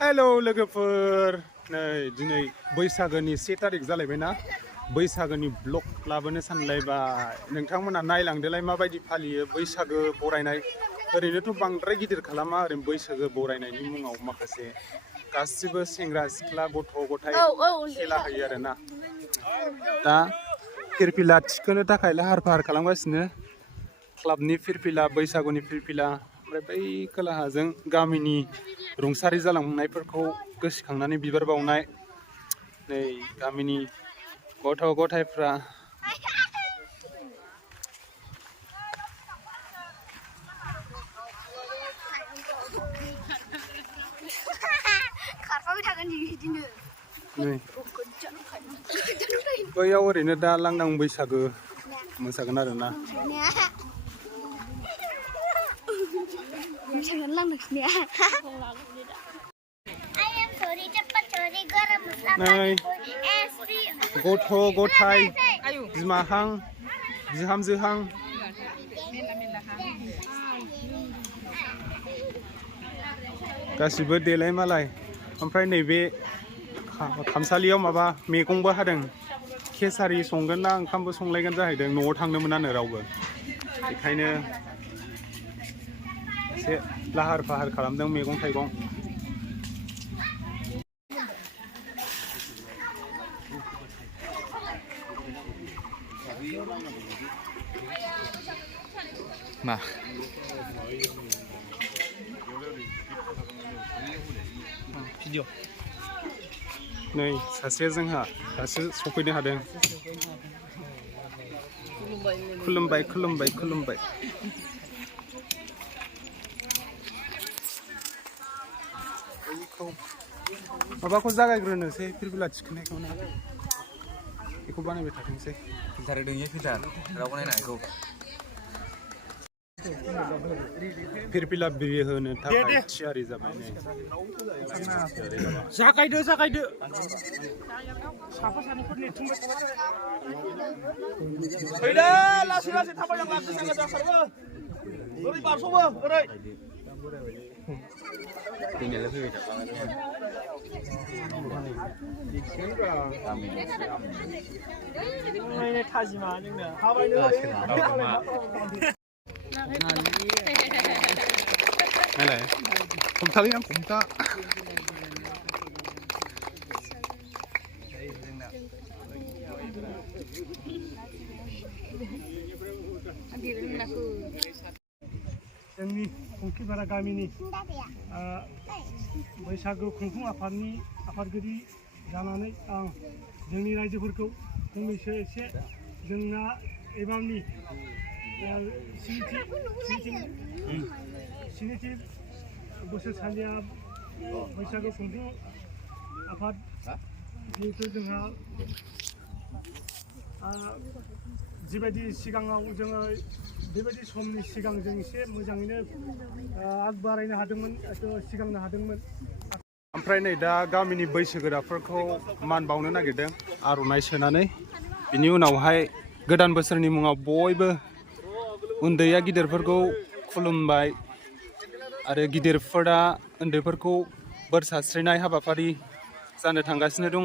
Hello लोगोफोर नै दिनै बैसागोनि 1 तारिख जालायबायना बैसागोनि ब्लग लाबोनो सानलायबाय नोंथांमोना नायलांदोलाय माबायदि फालियो बैसागो बरायनाय ओरैनोथ' बांद्राय गिदिर खालामा ओरैनो बैसागो बरायनायनि मुङाव माखासे गासिबो सेंग्रा सिख्ला गथ' गथाय खेला होयो आरोना दा फिरफिला थिखोनो थाखाय लाहार फाहार खालामगासिनो क्लाबनि फिरफिला बैसागुनि फिरफिला ओमफ्राय बै खोलाहाजों गामिनि रुंसारि जालांनायफोरखौ गोसोखांनानै बिबार बावनाय नै गामिनि गथ' गथायफ्रा बैयाव ओरैनो दा लांदां बैसागो मोसागोन आरोना नै गथ' गथाय बिमाहां बिहामजोहां गासिबो देलाय मालाय ओमफ्राय नैबे खामसालियाव माबा मैगंबो हादों केसारि संगोन ना ओंखामबो संलायगोन जाहैदों न'आव थांनो मोनानो रावबो बेखायनो एसे लाहार फाहार खालामदों मैगं थाइगं मा भिडिअ नै सासे जोंहा दासो सफैनो हादों खुलुमबाय खुलुमबाय खुलुमबाय माबाखौ जागायग्रोनोसै फिरफिला थिखोनायखौनो बेखौ बानायबाय थाथोंसै फिल्टार होदों फिल्टार रावबो नायनायखौ फिरफिला बिरि होनो थाखाय थियारि जाबाय नै जागायदो साफा सानैफोरनि फैदो लासै लासै थाबायलां गोसा गोसा खारबो ओरै बारस'बो ओरै फैनायालाय फैबाय थाबा थाजिमा जोंना थाबायनो नायलाय हमथालै आं हमथा जोंनि खंखिपारा गामिनि बैसागु खुंफुं आफादनि आफादगिरि जानानै आं जोंनि रायजोफोरखौ फंनैसो एसे जोंना एबारनि स्निथि बोसोरसालिया बैसागु खुंफुं आफाद जिहेतु जोंहा जिबायदि सिगाङाव जोङो बेबायदि समनि सिगां जों एसे मोजाङैनो आग बारायनो हादोंमोन सिगांनो हादोंमोन ओमफ्राय नै दा गामिनि बैसोगोराफोरखौ मान बावनो नागिरदों आर'नाइ सोनानै बिनि उनावहाय गोदान बोसोरनि मुङाव बयबो उन्दैया गिदिरफोरखौ खुलुमबाय आरो गिदिरफोरा उन्दैफोरखौ बोर सारस्रिनाय हाबाफारि जानो थांगासिनो दङ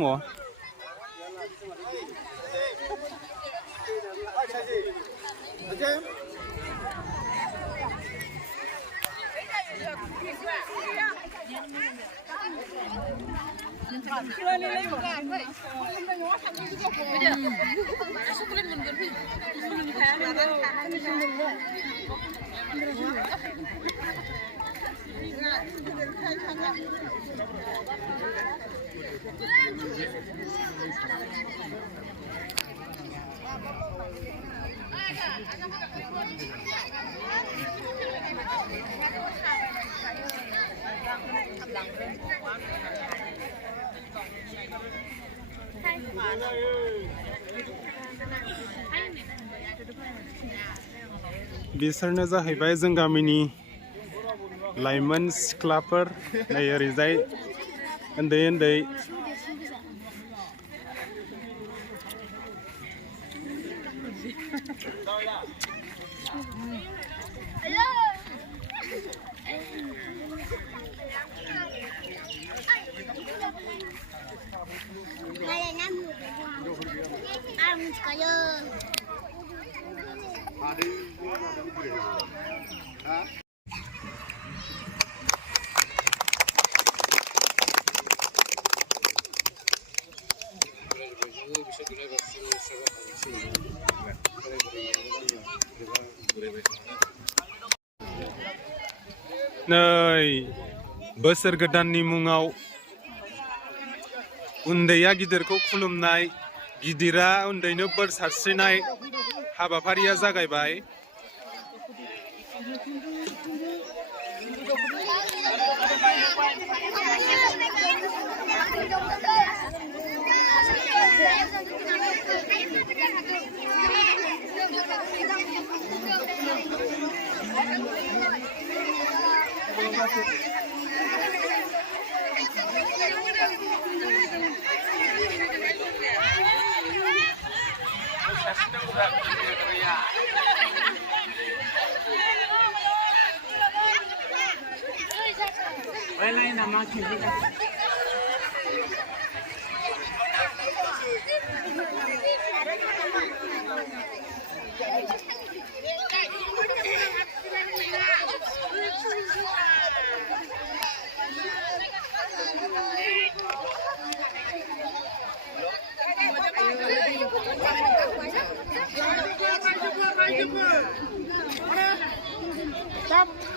बिसोरनो जाहैबाय जों गामिनि लाइमोन सिख्लाफोर नै ओरैजाय उन्दै उन्दै नै बोसोर गोदाननि मुङाव उन्दैया गिदिरखौ खुलुमनाय गिदिरा उन्दैनो बोर सारस्रिनाय हाबाफारिया जागायबाय।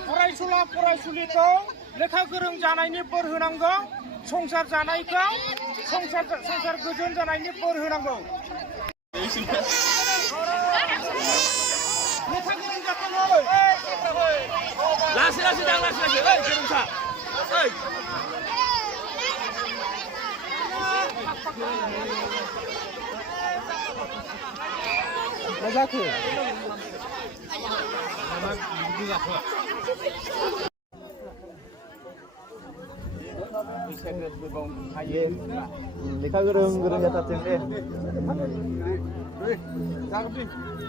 फरायसुला फरायसुलिखौ लेखा गोरों जानायनि बोर होनांगौ, संसार जानायखौ संसार गोजोन जानायनि बोर होनांगौ। लेखा गोरों जाथांगौ। लासै लासै दां, लासै लासै गोरोंसा। मा जाखो? लेखा गोरों जाथारथों दे। जागोन दे,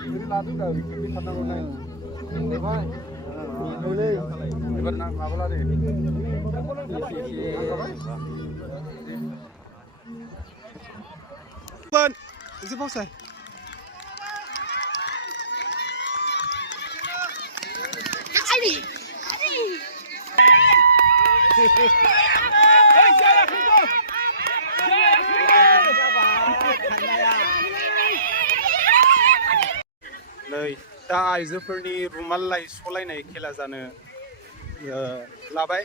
ओरै लादो दा, ओरै थांनांगौ नाय। देबाय। एबार माबा लादो। एसे फावसाय। नै दा आइजोफोरनि रुमाल सलायनाय खेला जानो लाबाय।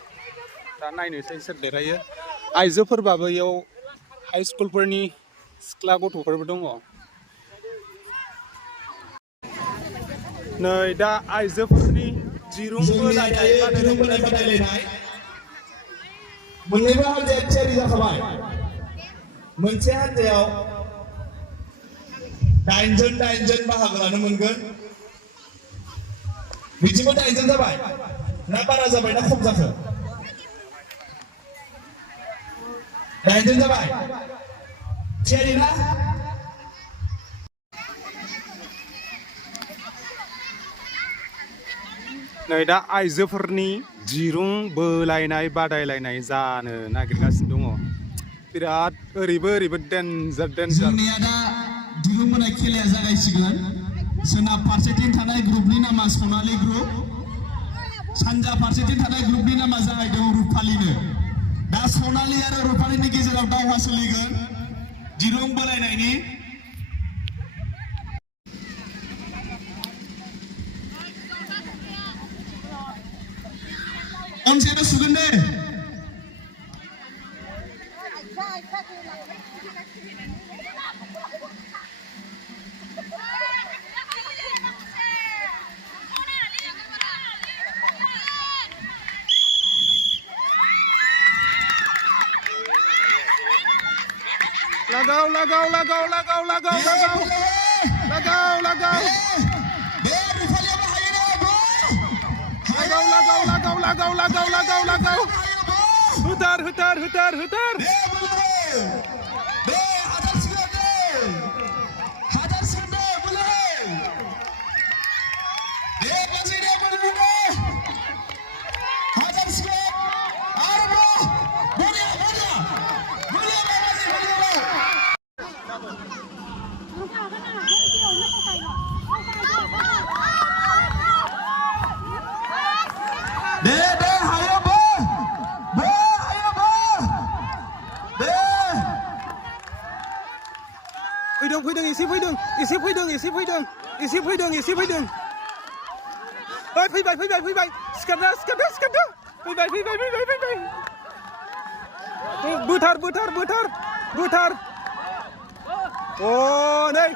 दा नायनोसै सोर देरहायो। आइजोफोरबाबो इयाव हाइ स्कुलफोरनि सिख्ला गथ'फोरबो दङ। नै दा आइजोफोरनि दिरुं बोलायनाय बादायलायनाय मोननैबो हान्जाया थियारि जाखाबाय। मोनसे हान्जायाव 8 जन बाहागो लानो मोनगोन। बिदिबो 8 जन जाबाय ना बारा जाबाय ना खम जाखो? 8 जन जाबाय। थियारि ना? नै दा आइजोफोरनि दिरुं बोलायनाय बादायलायनाय जानो नागिरगासिनो दङ। बिराद ओरैबो डेन्जार। जोंनिया दा दिरुं बोनाय खेलाया जागायसिगोन। सोनाब फारसेथिं थानाय ग्रुपनि नामा सनालि ग्रुप, सानजा फारसेथिं थानाय ग्रुपनि नामा जागायदों रुपालिनो। दा सनालि आरो रुपालिनि गेजेराव दावहा सोलिगोन दिरुं बोलायनायनि। खनसेनो सुगोन दे। लगाओ। हुतार। एसे फैदों एसे फैदों एसे फैदों एसे फैदों एसे फैदों ओइ फैबाय फैबाय फैबाय सिखारना सिखारदो सिखारदो फैबाय फैबाय फैबाय फैबाय बोथार बोथार बोथार बोथार अ नै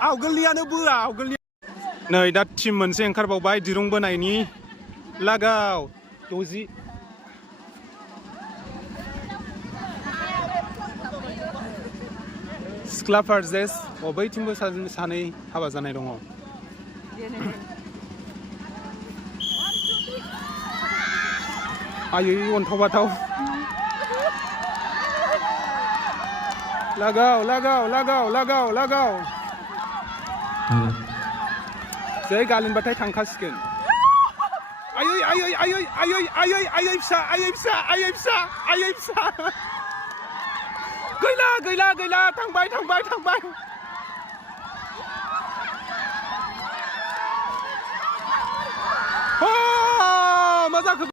आवगोलनियानो बोआ आवगोलनि नै दा टिम मोनसे ओंखारबावबाय दिरुं बोनायनि लागाव 60 सिख्ला फारजेस बबेथिंबो सानै हाबा जानाय दङ आयै अन्थाव बाथाव लागाव लागाव लागाव लागाव लागाव जै गालिनबाथाय थांखासिगोन आयै आयै आयै आयै आयै आयै फिसा आयै फिसा आयै फिसा आयै फिसा गैला गैला गैला थांबाय थांबाय थांबाय मा जाखो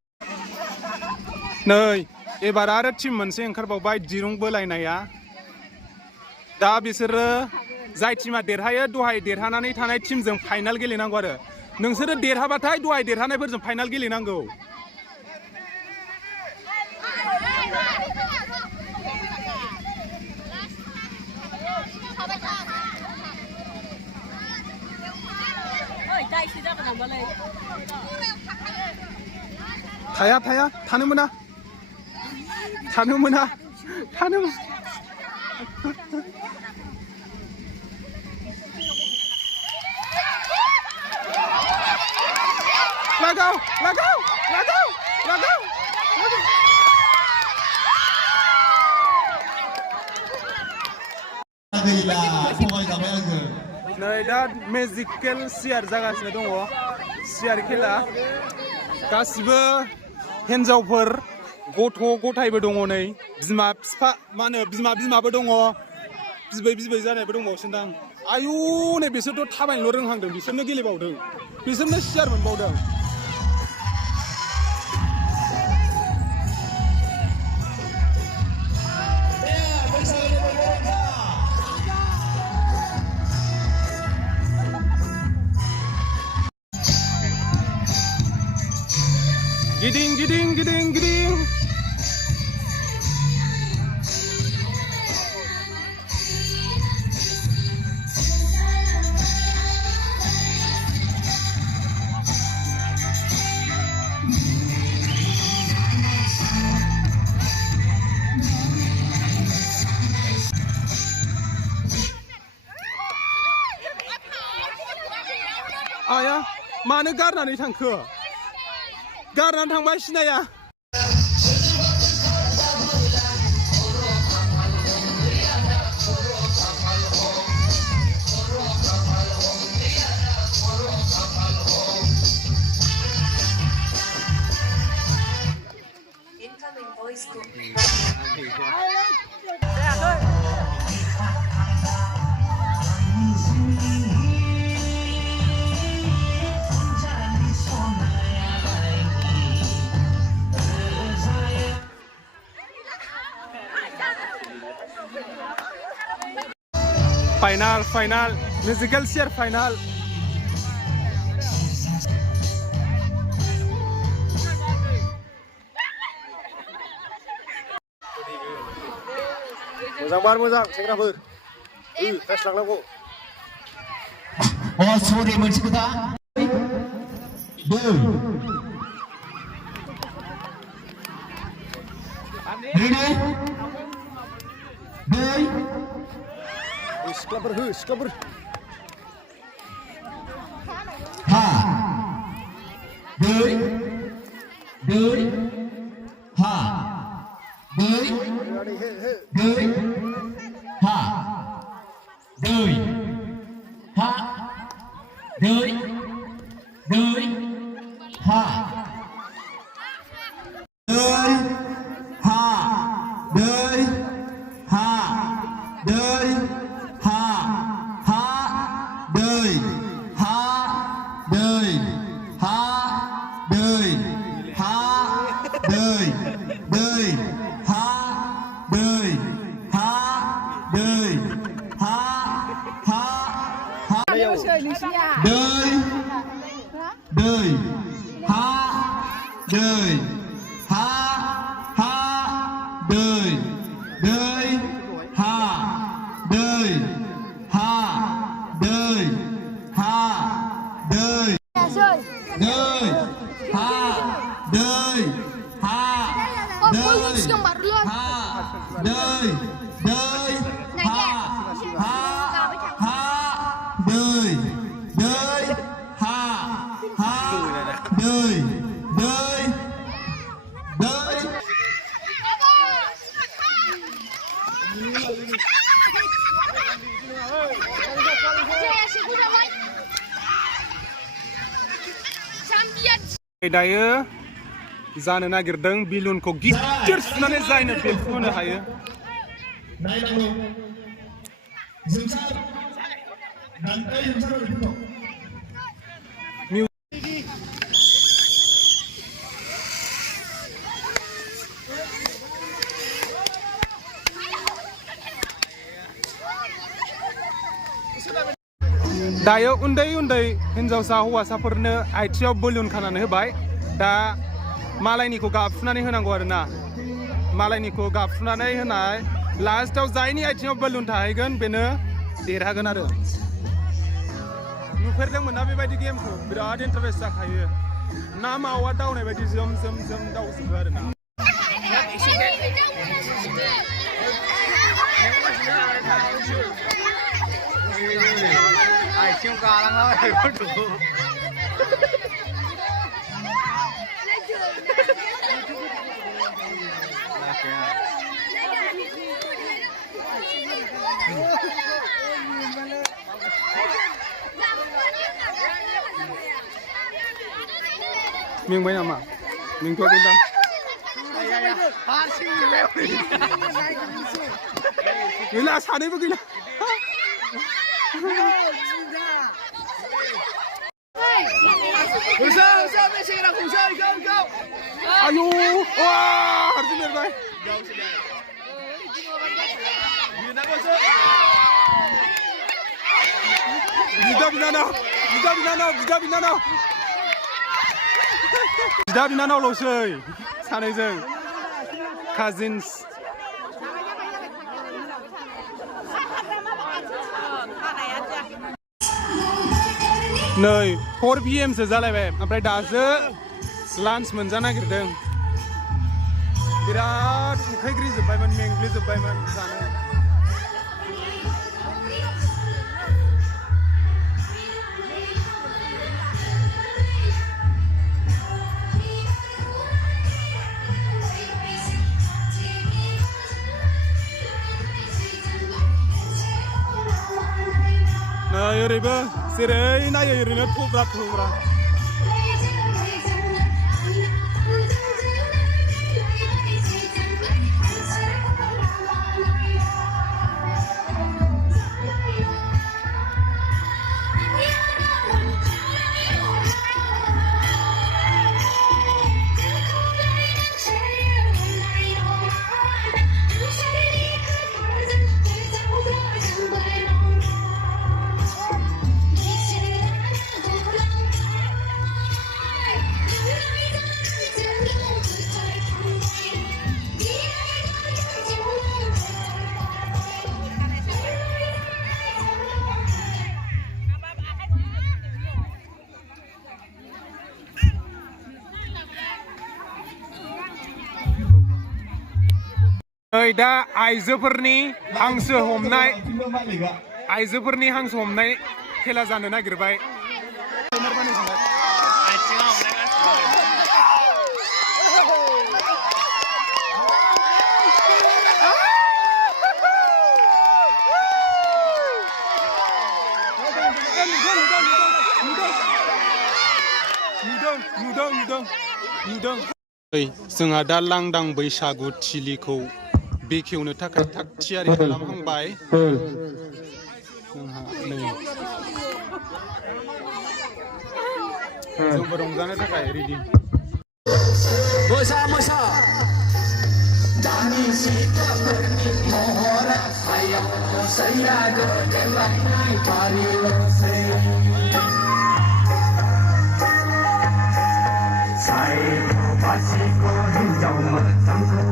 नै एबार आरो टिम मोनसे ओंखारबावबाय दिरुं बोलायनाया दा बिसोरो जाय टिमा देरहायो दहाय देरहानानै थानाय टिमजों फाइनाल गेलेनांगौ आरो नोंसोरो देरहाबाथाय दहाय देरहानायफोरजों फाइनाल गेलेनांगौ थाया थाया थानो मोना थानो मोना थानो लागाव लागाव लागाव लागाव गैला थगायजाबाय आङो नै दा मेजिकेल सियार जागासिनो दङ सियार खेला गासिबो हिन्जावफोर गथ' गथायबो दङ नै बिमा बिफा मा होनो बिमा बिमाबो दङ बिबै बिबै जानायबो दंबावोसोदां आयु नै बिसोरथ' थाबायनोल' रोंहांदों बिसोरनो गेलेबावदों बिसोरनो सियार मोनबावदों गिदिं गिदिं गिदिं गिदिं आया मानो गारनानै थांखो गारनानै थांबाय सिनाया Incoming voice call. Final final musical chair final मोजां बार मोजां सेंग्राफोर फेस लांनांगौ अ सरि मोनसे खोथा सिख्लाफोर हा दै दै हा दै दै हा दै ha दै दै ha दै ha दै ha दै ha ha दै ha दै ha दै ha दै दै ha दै ha दै ha đời đời ha đời ha đời ha đời đời ha đời ha đời ha đời đời ha ha ha đời đời ha ha đời đời đời दायो जानो नागिरदों बिलुनखौ गिदिर सुनानै जायनो बेरफुहोनो हायो दायो उन्दै उन्दै हिन्जावसा हौवासाफोरनो आथिङाव बेलुन खानानै होबाय दा मालायनिखौ गाबफुनानै होनांगौ आरोना मालायनिखौ गाबफुनानै होनाय लास्टआव जायनि आथिङाव बेलुन थाहैगोन बेनो देरहागोन आरो नुफेरदोंमोन ना बेबायदि गेमखौ बिराद इन्टारेस्ट जाखायो ना मावा दावनाय बायदि जोम जोम जोम दावजोबो आरोना आथिं गालांलाबाय गथ'खौ मेंबाय नामा मेंथ'वाखै दा गैला सानैबो गैला आयु वा हारसिं देरबाय बिदा बिनानावल'सै सानैजों काजिन्स नै 4 PM सो जालायबाय ओमफ्राय दासो लान्च मोनजा नागिरदों बिराद उखैग्रिजोब्बायमोन मेंग्लिजोब्बायमोन जानो ओरैबो जेरै नायो ओरैनो थब्रा थब्रा दा आइजोफोरनि हांसो हमनाय खेला जानो नागिरबाय नुदों जोंहा दा लांदां बैसागु थिलिखौ बेखेवनो थाखाय थाग थियारि खालामहांबाय जोंहा नै जोंबो रंजानो थाखाय रेडि मोसा मोसा दानि सिख्लाफोरनि महरा सायाव सैया गोदोलायनाय फारिल'सै साइखौ बासिखौ हिन्जाव मोजांखौ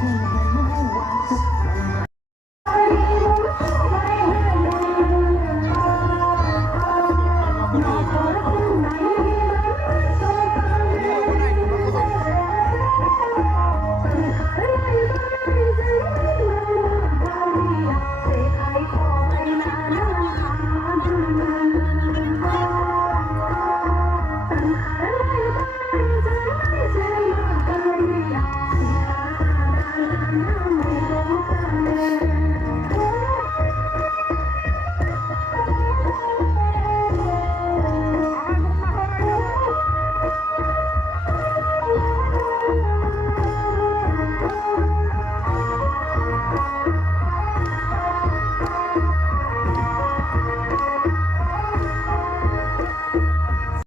Thank you.